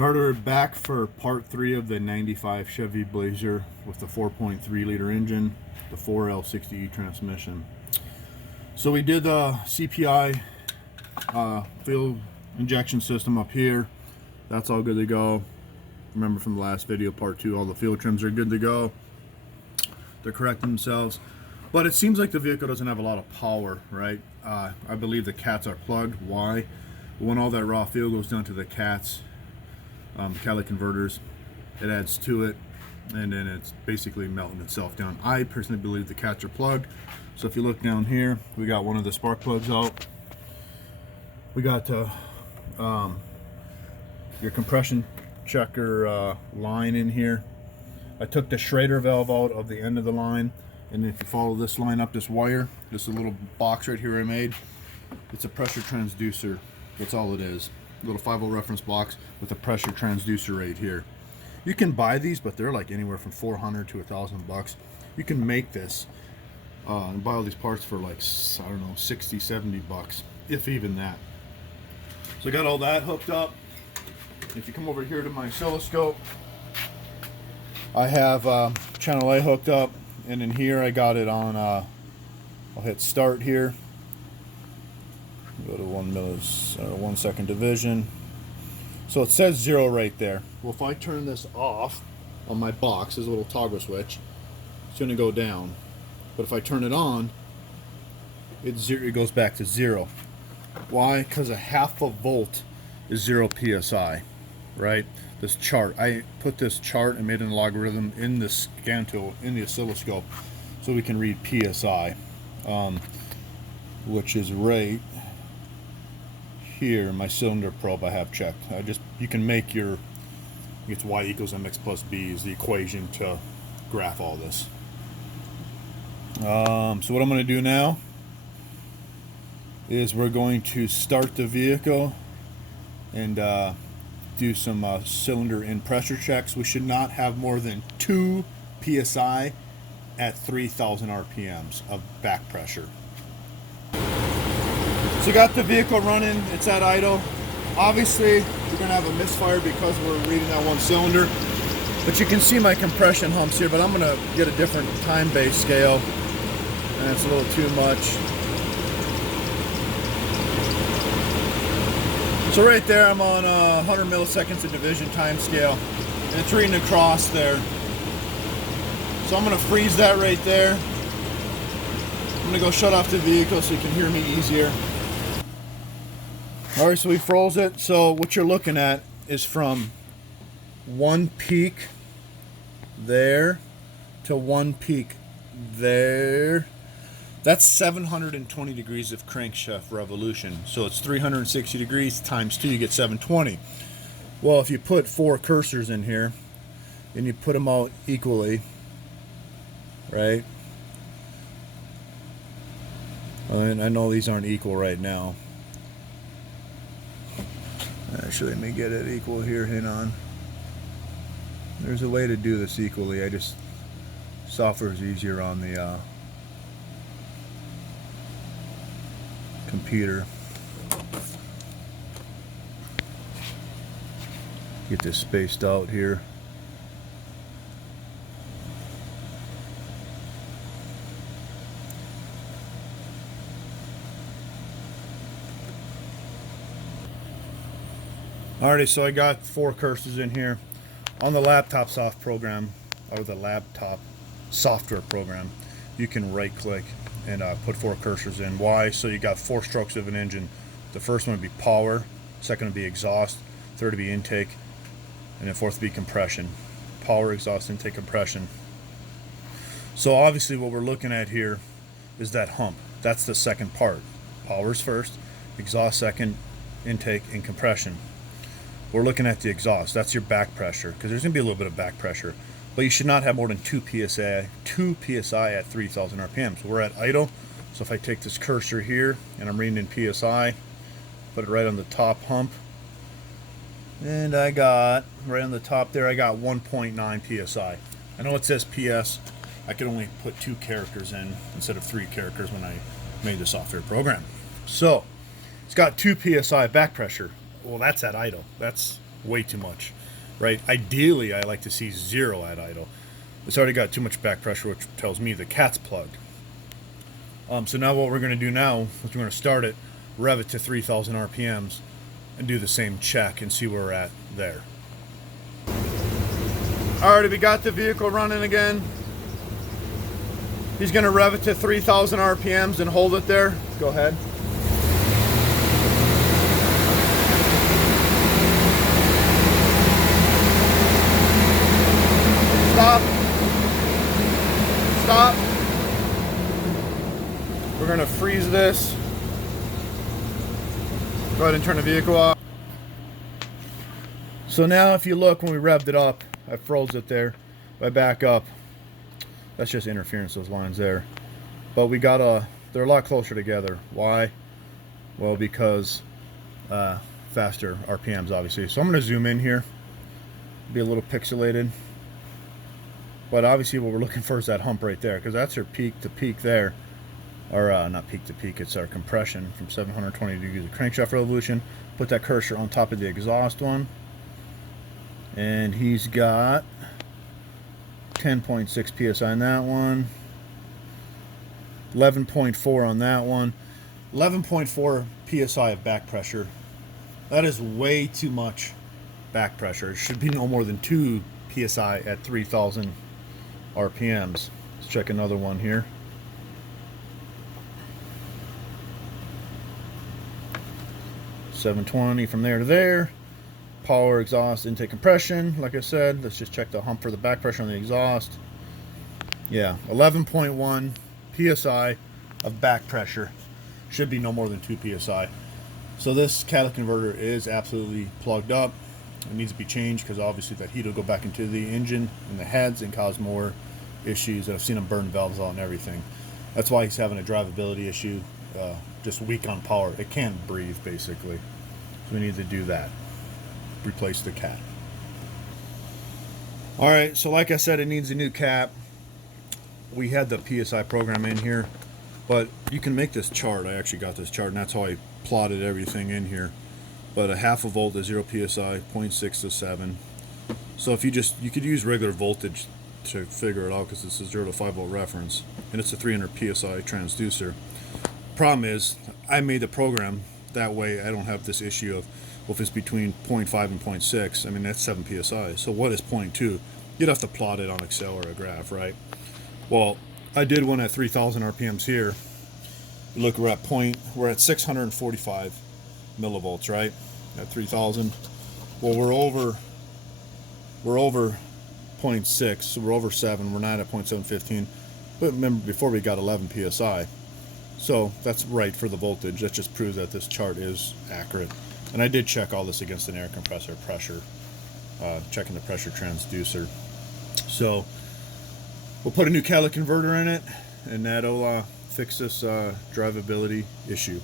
We're back for part 3 of the 95 Chevy Blazer with the 4.3 liter engine, the 4L60E transmission. So we did the CPI fuel injection system up here. That's all good to go. Remember from the last video, part 2, all the fuel trims are good to go. They're correcting themselves. But it seems like the vehicle doesn't have a lot of power, right? I believe the cats are plugged. Why? When all that raw fuel goes down to the cats, catalytic converters, it adds to it, and then it's basically melting itself down. I personally believe the cats are plugged. So if you look down here, we got one of the spark plugs out. We got your compression checker line in here. I took the Schrader valve out of the end of the line, and if you follow this line up, this wire, this little box right here I made, it's a pressure transducer. That's all it is. A little 5-volt reference box with a pressure transducer right here. You can buy these, but they're like anywhere from $400 to $1,000. You can make this and buy all these parts for like, I don't know, 60, 70 bucks, if even that. So I got all that hooked up. If you come over here to my oscilloscope, I have channel A hooked up, and in here I got it on, I'll hit start here. Go to 1 second division. So it says 0 right there. Well, if I turn this off on my box, there's a little toggle switch, it's going to go down. But if I turn it on, it goes back to 0. Why? Because a half a volt is 0 psi, right? This chart, I put this chart and made an logarithm in the scan tool, in the oscilloscope, so we can read psi, which is right here. My cylinder probe I have checked. You can make your, it's y equals mx plus b is the equation to graph all this. So what I'm going to do now is we're going to start the vehicle and do some cylinder in pressure checks. We should not have more than 2 psi at 3,000 RPMs of back pressure. So you got the vehicle running, it's at idle. Obviously, you're gonna have a misfire because we're reading that one cylinder. But you can see my compression humps here, but I'm gonna get a different time-based scale, and it's a little too much. So right there, I'm on 100 milliseconds of division time scale, and it's reading across there. So I'm gonna freeze that right there. I'm gonna go shut off the vehicle so you can hear me easier. Alright, so we froze it. So what you're looking at is from one peak there to one peak there. That's 720 degrees of crankshaft revolution. So it's 360 degrees times 2, you get 720. Well, if you put 4 cursors in here and you put them out equally, right? And I know these aren't equal right now. Actually, let me get it equal here. Hang on. There's a way to do this equally. Software is easier on the computer. Get this spaced out here. Alrighty, so I got 4 cursors in here. On the laptop soft program, or the laptop software program, you can right click and put 4 cursors in. Why? So you got 4 strokes of an engine. The first one would be power, second would be exhaust, third would be intake, and then fourth would be compression. Power, exhaust, intake, compression. So obviously what we're looking at here is that hump. That's the second part. Power's first, exhaust second, intake, and compression. We're looking at the exhaust. That's your back pressure, because there's going to be a little bit of back pressure. But you should not have more than 2 psi at 3,000 RPM. So we're at idle. So if I take this cursor here and I'm reading in psi, put it right on the top hump, and I got, right on the top there, I got 1.9 psi. I know it says PS. I could only put 2 characters in instead of 3 characters when I made the software program. So it's got 2 psi back pressure. Well, that's at idle. That's way too much, right? Ideally, I like to see 0 at idle. It's already got too much back pressure, which tells me the cat's plugged. So now what we're going to do now is we're going to start it, rev it to 3,000 RPMs, and do the same check and see where we're at there. Alright, we got the vehicle running again. He's going to rev it to 3,000 RPMs and hold it there. Go ahead. Stop. Stop. We're going to freeze this. Go ahead and turn the vehicle off. So now if you look, when we revved it up, I froze it there. If I back up, that's just interference, those lines there. But we got they're a lot closer together. Why? Well, because faster RPMs, obviously. So I'm going to zoom in here. Be a little pixelated. But obviously what we're looking for is that hump right there, because that's our peak to peak there. Or not peak to peak, it's our compression from 720 degrees of crankshaft revolution. Put that cursor on top of the exhaust one. And he's got 10.6 psi on that one, 11.4 on that one, 11.4 psi of back pressure. That is way too much back pressure. It should be no more than 2 psi at 3,000 RPMs. Let's check another one here. $720 from there to there. Power, exhaust, intake, compression. Like I said, let's just check the hump for the back pressure on the exhaust. Yeah, 11.1 psi of back pressure. Should be no more than 2 psi. So this catalytic converter is absolutely plugged up. It needs to be changed because obviously that heat will go back into the engine and the heads and cause more issues. I've seen him burn valves out and everything. That's why he's having a drivability issue, just weak on power. It can't breathe basically. So we need to do that. Replace the cap. Alright, so like I said, it needs a new cap. We had the PSI program in here, but you can make this chart. I actually got this chart, and that's how I plotted everything in here. But a half a volt to 0 psi, 0.6 to 7. So if you could use regular voltage to figure it out, because it's a 0 to 5 volt reference, and it's a 300 psi transducer. Problem is, I made the program that way I don't have this issue of, well, if it's between 0.5 and 0.6, I mean, that's 7 psi. So what is 0.2? You'd have to plot it on Excel or a graph, right? Well, I did one at 3,000 RPMs here. Look, we're at 645 millivolts, right? At 3,000. Well, we're over 0.6, so we're over 7. We're not at 0.715. But remember, before we got 11 psi. So that's right for the voltage. That just proves that this chart is accurate. And I did check all this against an air compressor pressure, checking the pressure transducer. So we'll put a new catalytic converter in it, and that'll fix this drivability issue.